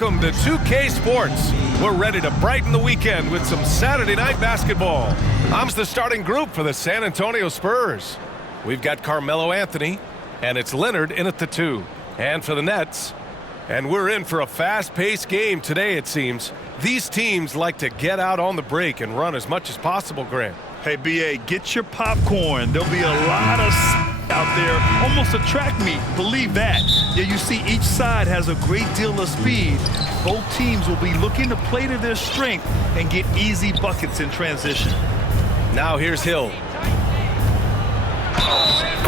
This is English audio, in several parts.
Welcome to 2K Sports. We're ready to brighten the weekend with some Saturday night basketball. I'm the starting group for the San Antonio Spurs. We've got Carmelo Anthony, and it's Leonard in at the 2. And for the Nets, and we're in for a fast-paced game today, it seems. These teams like to get out on the break and run as much as possible, Grant. Hey, B.A., get your popcorn. There'll be a lot of out there, almost a track meet, believe that. Yeah, you see each side has a great deal of speed. Both teams will be looking to play to their strength and get easy buckets in transition. Now here's Hill.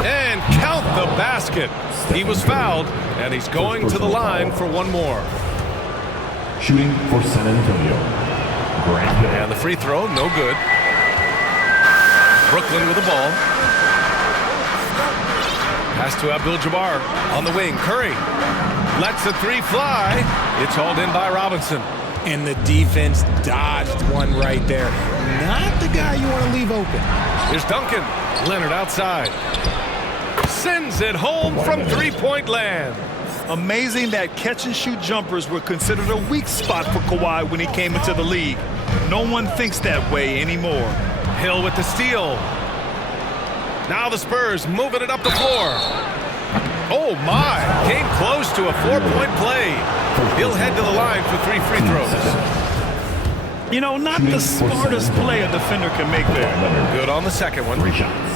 And count the basket. He was fouled, and he's going to the line for one more. Shooting for San Antonio. And the free throw, no good. Brooklyn with the ball. Pass to Abdul-Jabbar on the wing. Curry lets the three fly. It's hauled in by Robinson. And the defense dodged one right there. Not the guy you want to leave open. Here's Duncan. Leonard outside. Sends it home from three-point land. Amazing that catch-and-shoot jumpers were considered a weak spot for Kawhi when he came into the league. No one thinks that way anymore. Hill with the steal. Now the Spurs moving it up the floor. Oh, my. Came close to a four-point play. He'll head to the line for 3 free throws. You know, not the smartest play a defender can make there. Good on the second one. 3 shots.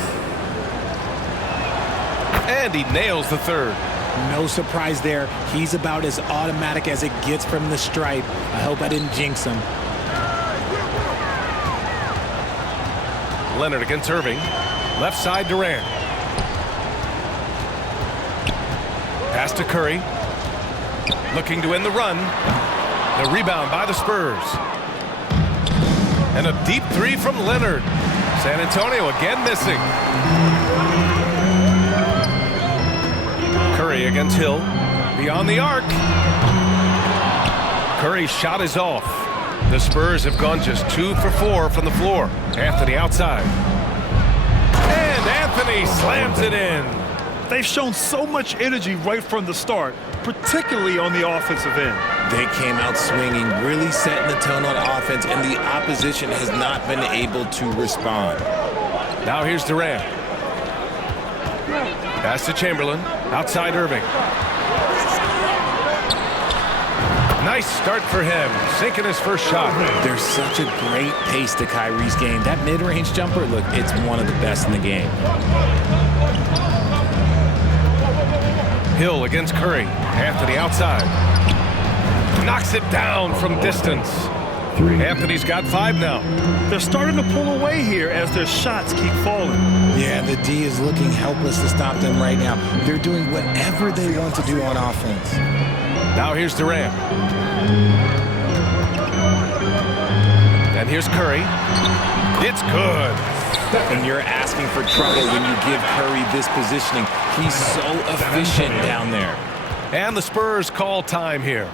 And he nails the third. No surprise there. He's about as automatic as it gets from the stripe. I hope I didn't jinx him. Leonard against Irving. Left side, Durant. Pass to Curry. Looking to end the run. The rebound by the Spurs. And a deep three from Leonard. San Antonio again missing. Curry against Hill. Beyond the arc. Curry's shot is off. The Spurs have gone just 2 for 4 from the floor. Anthony outside. And Anthony slams it in. They've shown so much energy right from the start, particularly on the offensive end. They came out swinging, really setting the tone on offense, and the opposition has not been able to respond. Now here's Durant. Pass to Chamberlain. Outside Irving. Nice start for him, sinking his first shot. There's such a great pace to Kyrie's game. That mid-range jumper, look, it's one of the best in the game. Hill against Curry. Anthony outside. Knocks it down from distance. 3. Anthony's got 5 now. They're starting to pull away here as their shots keep falling. Yeah, the D is looking helpless to stop them right now. They're doing whatever they want to do on offense. Now here's Durant. And here's Curry. It's good. And you're asking for trouble when you give Curry this positioning. He's so efficient down there. And the Spurs call time here.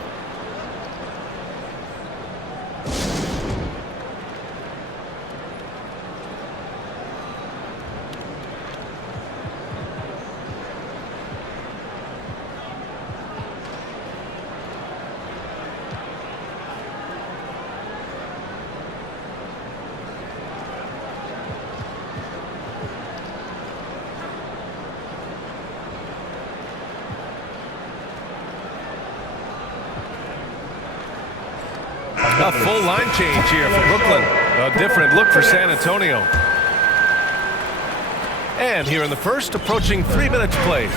A full line change here for Brooklyn. A different look for San Antonio. And here in the first, approaching 3 minutes played.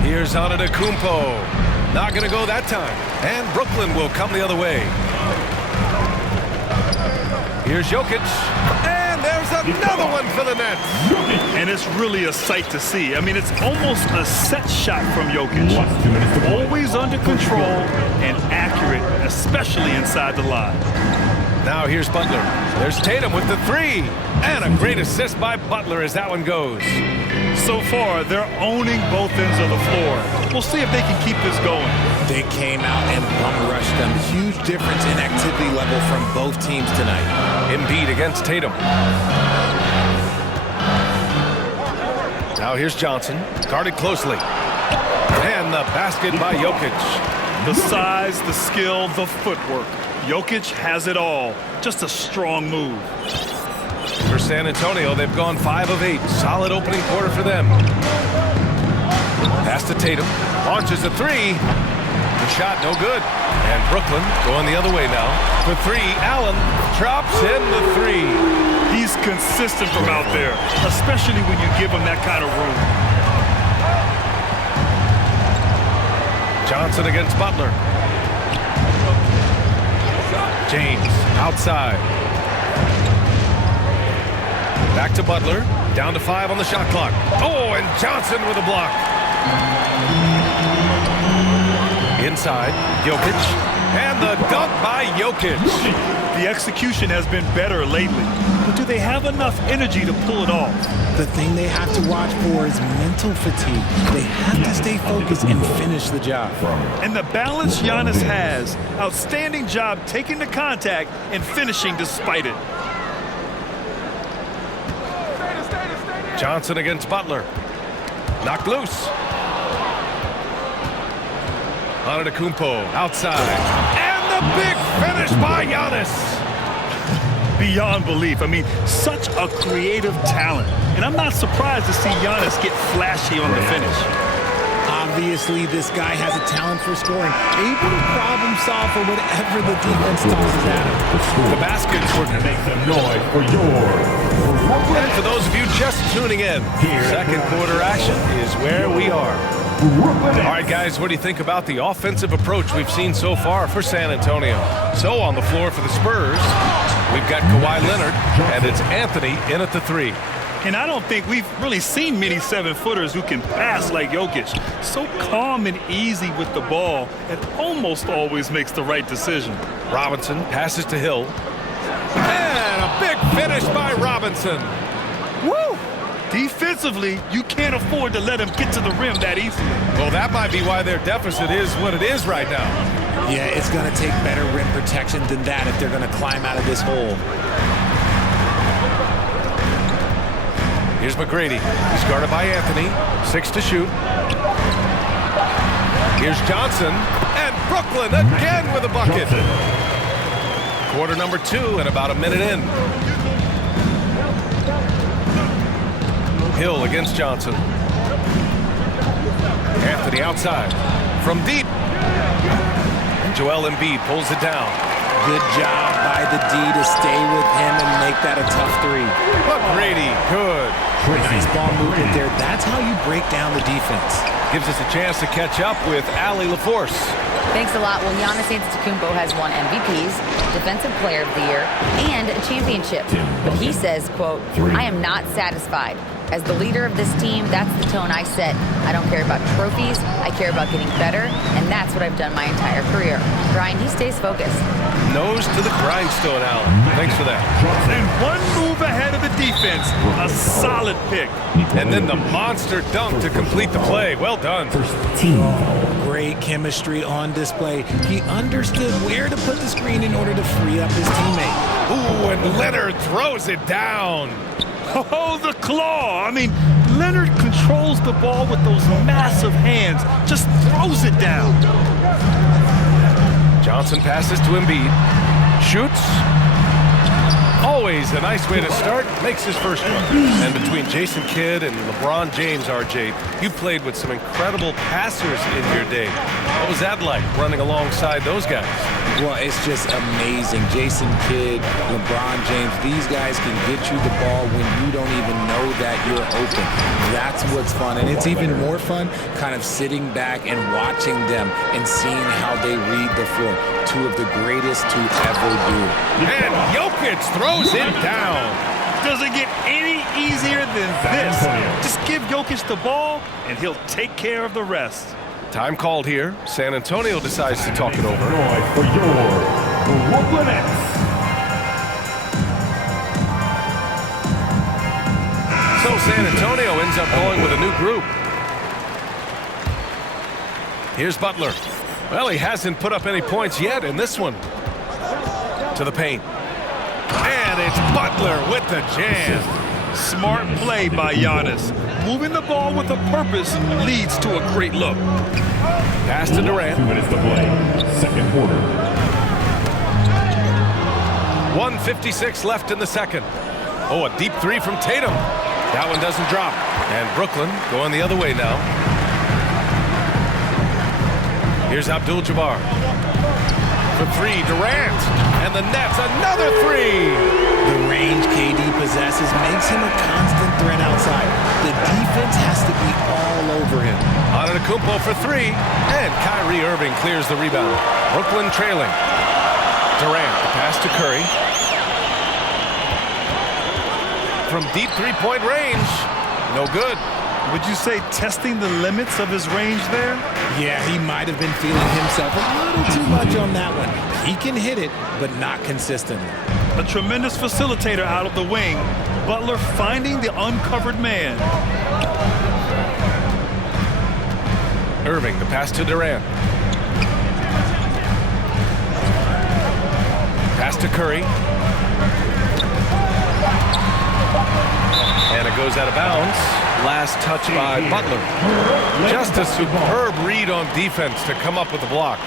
Here's Antetokounmpo. Not going to go that time. And Brooklyn will come the other way. Here's Jokic. And there's another one for the Nets. And it's really a sight to see. I mean, it's almost a set shot from Jokic. Always under control and accurate, especially inside the line. Now here's Butler. There's Tatum with the 3. And a great assist by Butler as that one goes. So far, they're owning both ends of the floor. We'll see if they can keep this going. They came out and bum-rushed them. Huge difference in activity level from both teams tonight. Embiid against Tatum. Now here's Johnson, guarded closely. And the basket by Jokic. The size, the skill, the footwork. Jokic has it all. Just a strong move. For San Antonio, they've gone 5 of 8. Solid opening quarter for them. Pass to Tatum. Launches a 3. The shot no good. And Brooklyn going the other way now. For 3, Allen drops in the 3. He's consistent from out there, especially when you give him that kind of room. Johnson against Butler. James outside. Back to Butler. Down to 5 on the shot clock. Oh, and Johnson with a block. Inside, Jokic. And the dunk by Jokic. The execution has been better lately, but do they have enough energy to pull it off? The thing they have to watch for is mental fatigue. They have to stay focused and finish the job. And the balance Giannis has. Outstanding job taking the contact and finishing despite it. Johnson against Butler. Knocked loose. Antetokounmpo outside. And the big finish by Giannis. Beyond belief. I mean, such a creative talent. And I'm not surprised to see Giannis get flashy on the finish. Obviously, this guy has a talent for scoring. Able to problem solve for whatever the defense tosses at him. The baskets were... Make some noise for yours. And for those of you just tuning in, second quarter action is where we are. All right, guys, what do you think about the offensive approach we've seen so far for San Antonio? So on the floor for the Spurs, we've got Kawhi Leonard, and it's Anthony in at the 3. And I don't think we've really seen many 7-footers who can pass like Jokic. So calm and easy with the ball, and almost always makes the right decision. Robinson passes to Hill. And a big finish by Robinson. Woo! Defensively, you can't afford to let him get to the rim that easily. Well, that might be why their deficit is what it is right now. Yeah, it's going to take better rim protection than that if they're going to climb out of this hole. Here's McGrady. He's guarded by Anthony. 6 to shoot. Here's Johnson. And Brooklyn again with a bucket. Quarter number 2 and about a minute in. Hill against Johnson. Anthony outside. From deep. And Joel Embiid pulls it down. Good job by the D to stay with him and make that a tough 3. McGrady, good. Nice ball movement there. That's how you break down the defense. Gives us a chance to catch up with Allie LaForce. Thanks a lot. Well, Giannis Antetokounmpo has won MVPs, Defensive Player of the Year, and a championship. But he says, quote, I am not satisfied. As the leader of this team, that's the tone I set. I don't care about trophies. I care about getting better, and that's what I've done my entire career. Brian, he stays focused. Nose to the grindstone, Allen. Thanks for that. And one move ahead of the defense. A solid pick. And then the monster dunk to complete the play. Well done. Great chemistry on display. He understood where to put the screen in order to free up his teammate. Ooh, and Leonard throws it down. Oh, the claw. I mean, Leonard controls the ball with those massive hands. Just throws it down. Johnson passes to Embiid. Shoots. Always a nice way to start. Makes his first one. And between Jason Kidd and LeBron James, RJ, you played with some incredible passers in your day. What was that like, running alongside those guys? Well, it's just amazing. Jason Kidd, LeBron James, these guys can get you the ball when you don't even know that you're open. That's what's fun. And it's even more fun kind of sitting back and watching them and seeing how they read the floor. Two of the greatest to ever do. And Jokic throws it down. Doesn't get any easier than this. Just give Jokic the ball, and he'll take care of the rest. Time called here. San Antonio decides to talk it over. For your Brooklyn Nets. So San Antonio ends up going with a new group. Here's Butler. Well, he hasn't put up any points yet in this one. To the paint. And it's Butler with the jam. Smart play by Giannis. Moving the ball with a purpose leads to a great look. Pass to Durant. 2 minutes to play. Second quarter. 1:56 left in the second. Oh, a deep three from Tatum. That one doesn't drop. And Brooklyn going the other way now. Here's Abdul-Jabbar. For three, Durant. And the Nets, another three. The range KD possesses makes him a constant threat outside. The defense has to be all over him. Antetokounmpo for three. And Kyrie Irving clears the rebound. Brooklyn trailing. Durant, the pass to Curry. From deep three-point range. No good. Would you say testing the limits of his range there? Yeah, he might have been feeling himself a little too much on that one. He can hit it, but not consistently. A tremendous facilitator out of the wing. Butler finding the uncovered man. Irving, the pass to Durant. Pass to Curry. And it goes out of bounds. Last touch by Butler. Just a superb read on defense to come up with the block.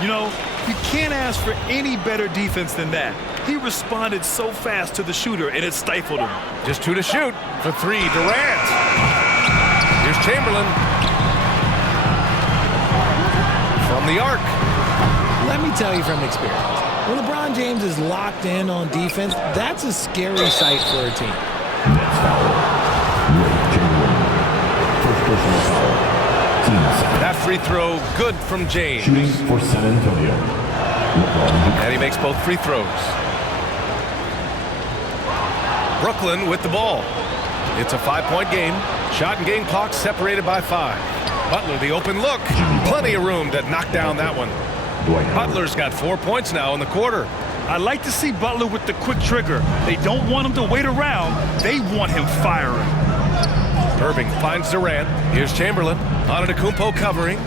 You know, you can't ask for any better defense than that. He responded so fast to the shooter, and it stifled him. Just two to shoot. For three, Durant. Here's Chamberlain. From the arc. Let me tell you from experience, when LeBron James is locked in on defense, that's a scary sight for a team. Next foul. Will Chamberlain. First personal foul. Team second. That free throw good from James. Shooting for San Antonio. And he makes both free throws. Brooklyn with the ball. It's a 5-point game. Shot and game clock separated by 5. Butler the open look. Plenty of room to knock down that one. Butler's got 4 points now in the quarter. I like to see Butler with the quick trigger. They don't want him to wait around. They want him firing. Irving finds Durant. Here's Chamberlain. Antetokounmpo covering.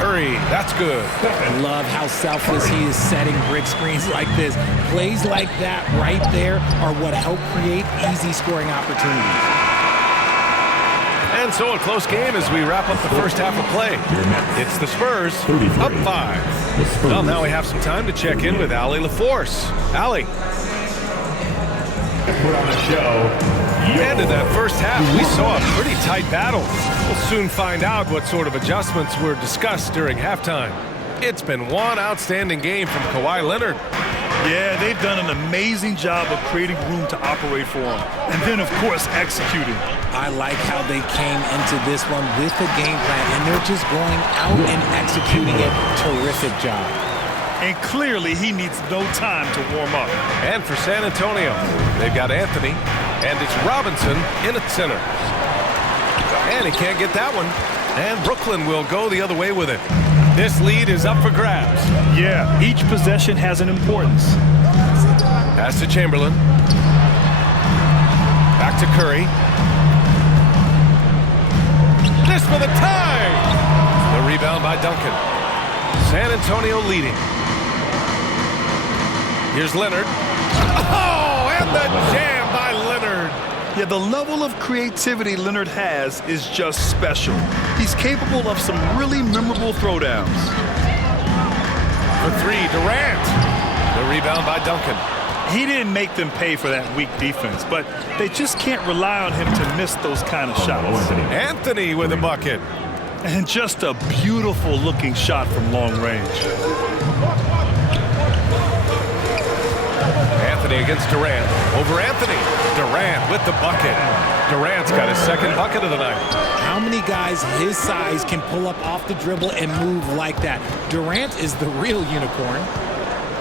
Curry, that's good. I love how selfless he is setting brick screens like this. Plays like that right there are what help create easy scoring opportunities. And so a close game as we wrap up the first half of play. It's the Spurs up 5. Well, now we have some time to check in with Allie LaForce. Allie. Put on a show. And in that first half, we saw a pretty tight battle. We'll soon find out what sort of adjustments were discussed during halftime. It's been one outstanding game from Kawhi Leonard. Yeah, they've done an amazing job of creating room to operate for him. And then, of course, executing. I like how they came into this one with a game plan, and they're just going out and executing it. Terrific job. And clearly, he needs no time to warm up. And for San Antonio, they've got Anthony, and it's Robinson in at center. And he can't get that one. And Brooklyn will go the other way with it. This lead is up for grabs. Yeah, each possession has an importance. Pass to Chamberlain. Back to Curry. This for the tie. The rebound by Duncan. San Antonio leading. Here's Leonard. Oh, and the jam by Leonard. Yeah, the level of creativity Leonard has is just special. He's capable of some really memorable throwdowns. For three, Durant. The rebound by Duncan. He didn't make them pay for that weak defense, but they just can't rely on him to miss those kind of shots. Anthony with a bucket. And just a beautiful-looking shot from long range. Anthony against Durant. Over Anthony. Durant with the bucket. Durant's got his second bucket of the night. How many guys his size can pull up off the dribble and move like that? Durant is the real unicorn.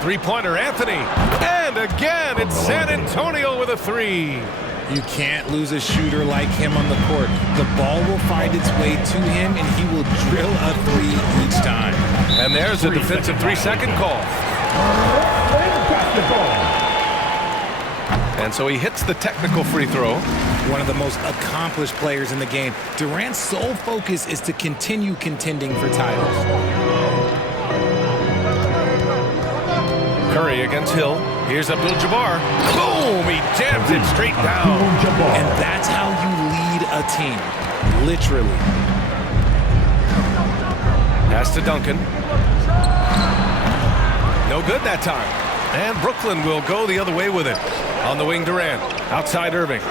Three-pointer, Anthony. And again, it's San Antonio with a three. You can't lose a shooter like him on the court. The ball will find its way to him, and he will drill a three each time. And there's a defensive 3-second call. And so he hits the technical free throw. One of the most accomplished players in the game. Durant's sole focus is to continue contending for titles. Curry against Hill. Here's Abdul-Jabbar. Boom! He jams it straight down. And that's how you lead a team. Literally. Pass to Duncan. No good that time. And Brooklyn will go the other way with it. On the wing, Durant. Outside Irving.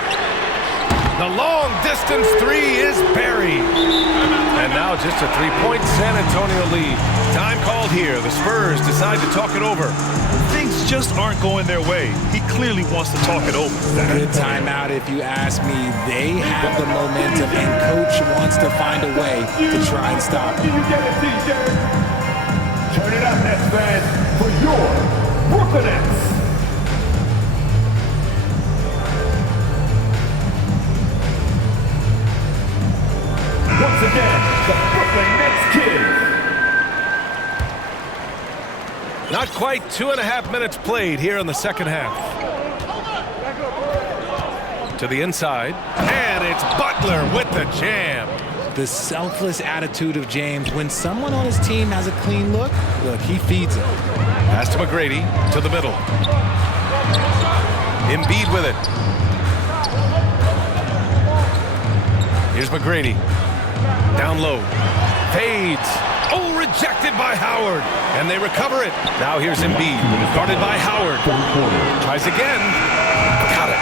The long distance three is buried. And now just a three-point San Antonio lead. Time called here. The Spurs decide to talk it over. Things just aren't going their way. He clearly wants to talk it over. Good timeout if you ask me. They have the momentum, and Coach wants to find a way to try and stop it. Turn it up, Nets fans, for your Brooklyn Nets. Once again, the Brooklyn Nets kids. Not quite 2.5 minutes played here in the second half. To the inside, and it's Butler with the jam. The selfless attitude of James. When someone on his team has a clean look, he feeds it. Pass to McGrady, to the middle. Embiid with it. Here's McGrady. Down low. Fades. Oh, rejected by Howard. And they recover it. Now here's Embiid. Guarded by Howard. Tries again. Got it.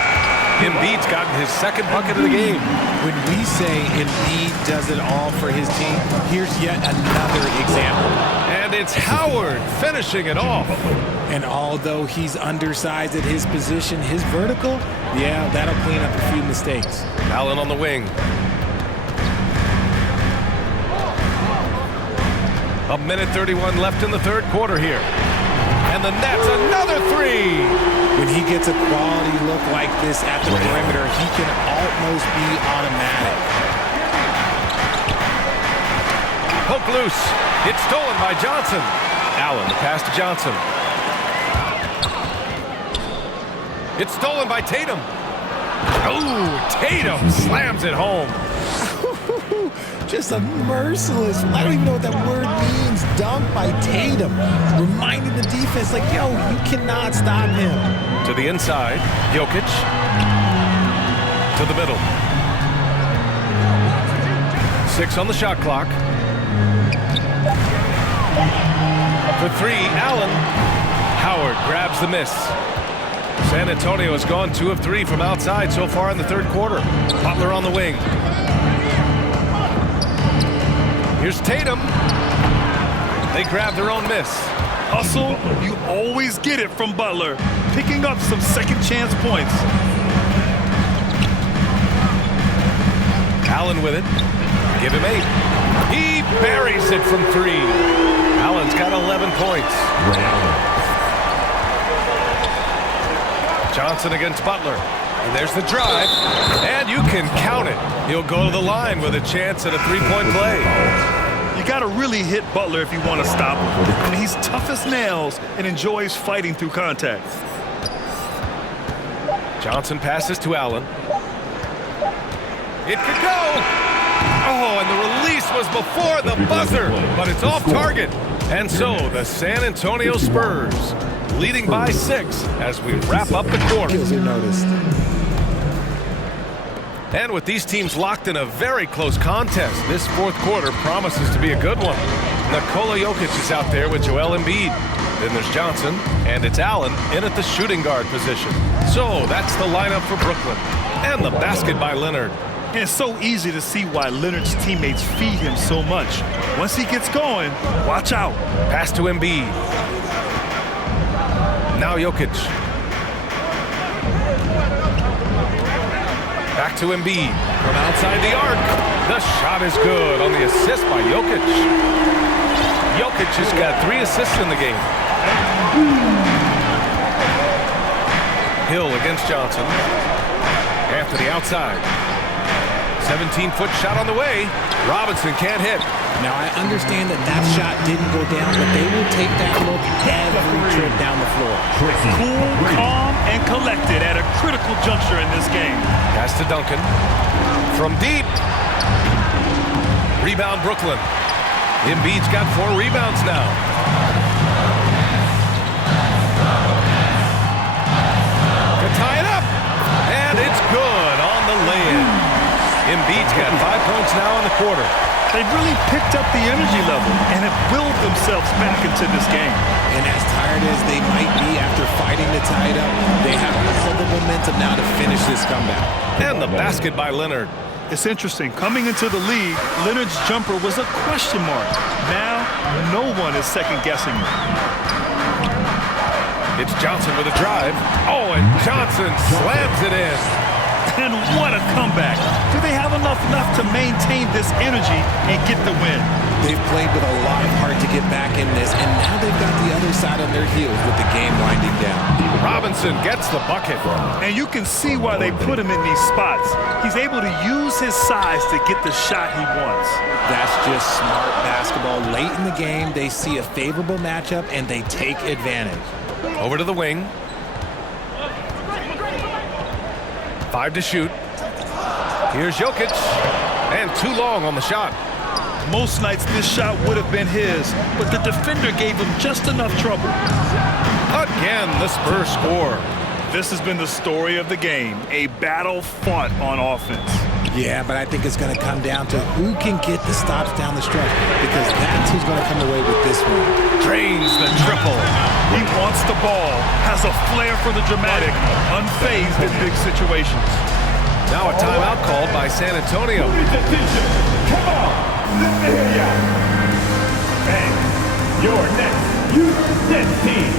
Embiid's gotten his second bucket of the game. When we say Embiid does it all for his team, here's yet another example. And it's Howard finishing it off. And although he's undersized at his position, his vertical, that'll clean up a few mistakes. Allen on the wing. A minute 31 left in the third quarter here. And the Nets, another three. When he gets a quality look like this at the perimeter, he can almost be automatic. Poke loose. It's stolen by Johnson. Allen, the pass to Johnson. It's stolen by Tatum. Oh, Tatum slams it home. Just a merciless, I don't even know what that word means, dunk by Tatum. Reminding the defense, like, yo, you cannot stop him. To the inside, Jokic. To the middle. 6 on the shot clock. For three, Allen. Howard grabs the miss. San Antonio has gone 2 of 3 from outside so far in the third quarter. Butler on the wing. Here's Tatum. They grab their own miss. Hustle, you always get it from Butler. Picking up some second chance points. Allen with it. Give him 8. He buries it from 3. Allen's got 11 points. Johnson against Butler. And there's the drive. And you can count it. He'll go to the line with a chance at a three-point play. You got to really hit Butler if you want to stop him. And he's tough as nails and enjoys fighting through contact. Johnson passes to Allen. It could go. Oh, and the release was before the buzzer, but it's off target. And so the San Antonio Spurs leading by 6 as we wrap up the quarter. And with these teams locked in a very close contest, this fourth quarter promises to be a good one. Nikola Jokic is out there with Joel Embiid. Then there's Johnson, and it's Allen in at the shooting guard position. So that's the lineup for Brooklyn. And the basket by Leonard. And it's so easy to see why Leonard's teammates feed him so much. Once he gets going, watch out. Pass to Embiid. Now Jokic. Back to Embiid from outside the arc. The shot is good on the assist by Jokic. Jokic has got 3 assists in the game. Hill against Johnson. Anthony outside. 17-foot shot on the way. Robinson can't hit. Now, I understand that shot didn't go down, but they will take that look every trip down the floor. Cool, calm, and collected at a critical juncture in this game. Pass to Duncan. From deep. Rebound Brooklyn. Embiid's got 4 rebounds now. To tie it up. And it's good on the lay-in. Embiid's got 5 points now in the quarter. They've really picked up the energy level and have themselves back into this game. And as tired as they might be after fighting to tie it up, they have all the momentum now to finish this comeback. And the basket by Leonard. It's interesting. Coming into the league, Leonard's jumper was a question mark. Now, no one is second-guessing it. It's Johnson with a drive. Oh, and Johnson slams it in. And what a comeback. Do they have enough left to maintain this energy and get the win? They've played with a lot of heart to get back in this, and now they've got the other side on their heels with the game winding down. Robinson gets the bucket. And you can see why they put him in these spots. He's able to use his size to get the shot he wants. That's just smart basketball. Late in the game, they see a favorable matchup, and they take advantage. Over to the wing. 5 to shoot. Here's Jokic. And too long on the shot. Most nights this shot would have been his, but the defender gave him just enough trouble. Again, the Spurs score. This has been the story of the game, a battle fought on offense. Yeah, but I think it's going to come down to who can get the stops down the stretch, because that's who's going to come away with this one. Drains the triple. He wants the ball, has a flair for the dramatic, unfazed in big situations. Now a timeout called by San Antonio. Come on, this area. And your next youth team.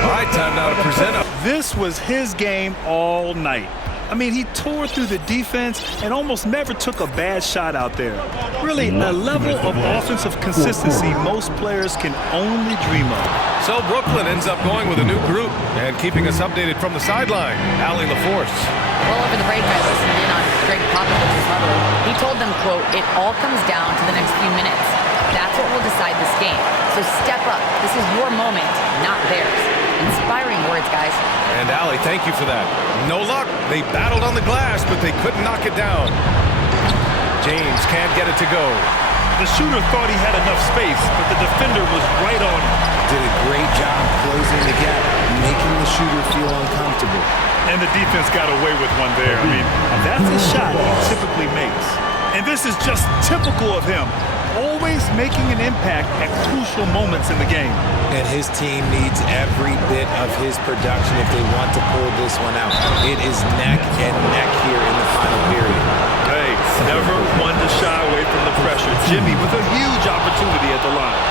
All right, time now to present up. This was his game all night. I mean, he tore through the defense and almost never took a bad shot out there. Really, a level of offensive consistency most players can only dream of. So Brooklyn ends up going with a new group and keeping us updated from the sideline. Allie LaForce. Well, over the break, I listened in on Greg Popovich's huddle. He told them, quote, "It all comes down to the next few minutes. That's what will decide this game. So step up. This is your moment, not theirs." Inspiring words, guys. And Allie, thank you for that. No luck. They battled on the glass, but they couldn't knock it down. James can't get it to go. The shooter thought he had enough space, but the defender was right on him. Did a great job closing the gap, making the shooter feel uncomfortable. And the defense got away with one there. I mean, that's a shot he typically makes. And this is just typical of him. Always making an impact at crucial moments in the game. And his team needs every bit of his production if they want to pull this one out. It is neck and neck here in the final period. Hey, never one to shy away from the pressure. Jimmy with a huge opportunity at the line.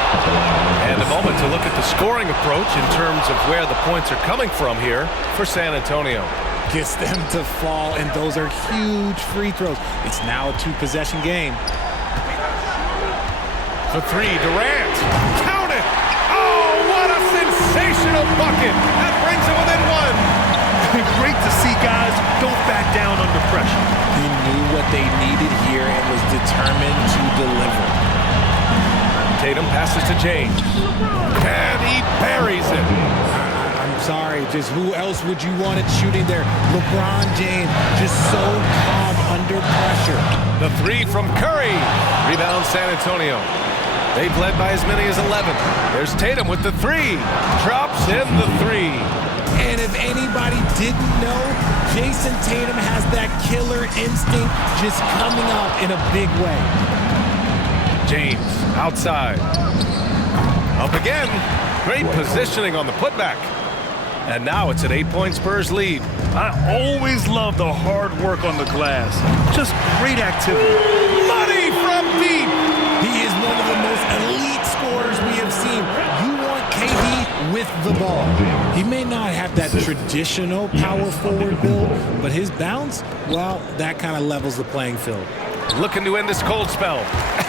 And a moment to look at the scoring approach in terms of where the points are coming from here for San Antonio. Gets them to fall, and those are huge free throws. It's now a 2-possession game. For 3, Durant. Count it! Oh, what a sensational bucket! That brings it within 1. Great to see guys don't back down under pressure. He knew what they needed here and was determined to deliver. Tatum passes to James. And he buries it. I'm sorry, just who else would you want it shooting there? LeBron James, just so calm under pressure. The 3 from Curry. Rebound San Antonio. They've led by as many as 11. There's Tatum with the 3. Drops in the 3. And if anybody didn't know, Jason Tatum has that killer instinct just coming out in a big way. James outside. Up again. Great positioning on the putback. And now it's an 8-point Spurs lead. I always love the hard work on the glass. Just great activity. Money from deep. He is one of the most elite scorers we have seen. You want KD with the ball. He may not have that traditional power forward build, but his bounce, well, that kind of levels the playing field. Looking to end this cold spell.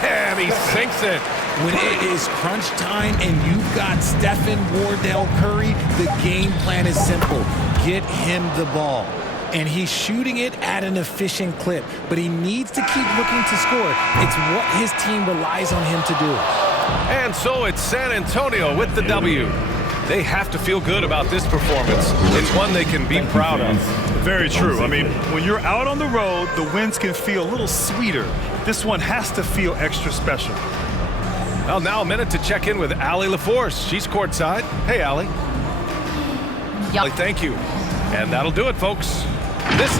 And he sinks it. When it is crunch time and you've got Stephen Wardell Curry, the game plan is simple. Get him the ball. And he's shooting it at an efficient clip, but he needs to keep looking to score. It's what his team relies on him to do. And so it's San Antonio with the W. They have to feel good about this performance. It's one they can be proud of. Very true. I mean, when you're out on the road, the wins can feel a little sweeter. This one has to feel extra special. Well, now a minute to check in with Allie LaForce. She's courtside. Hey, Allie. Yep. Thank you. And that'll do it, folks. This is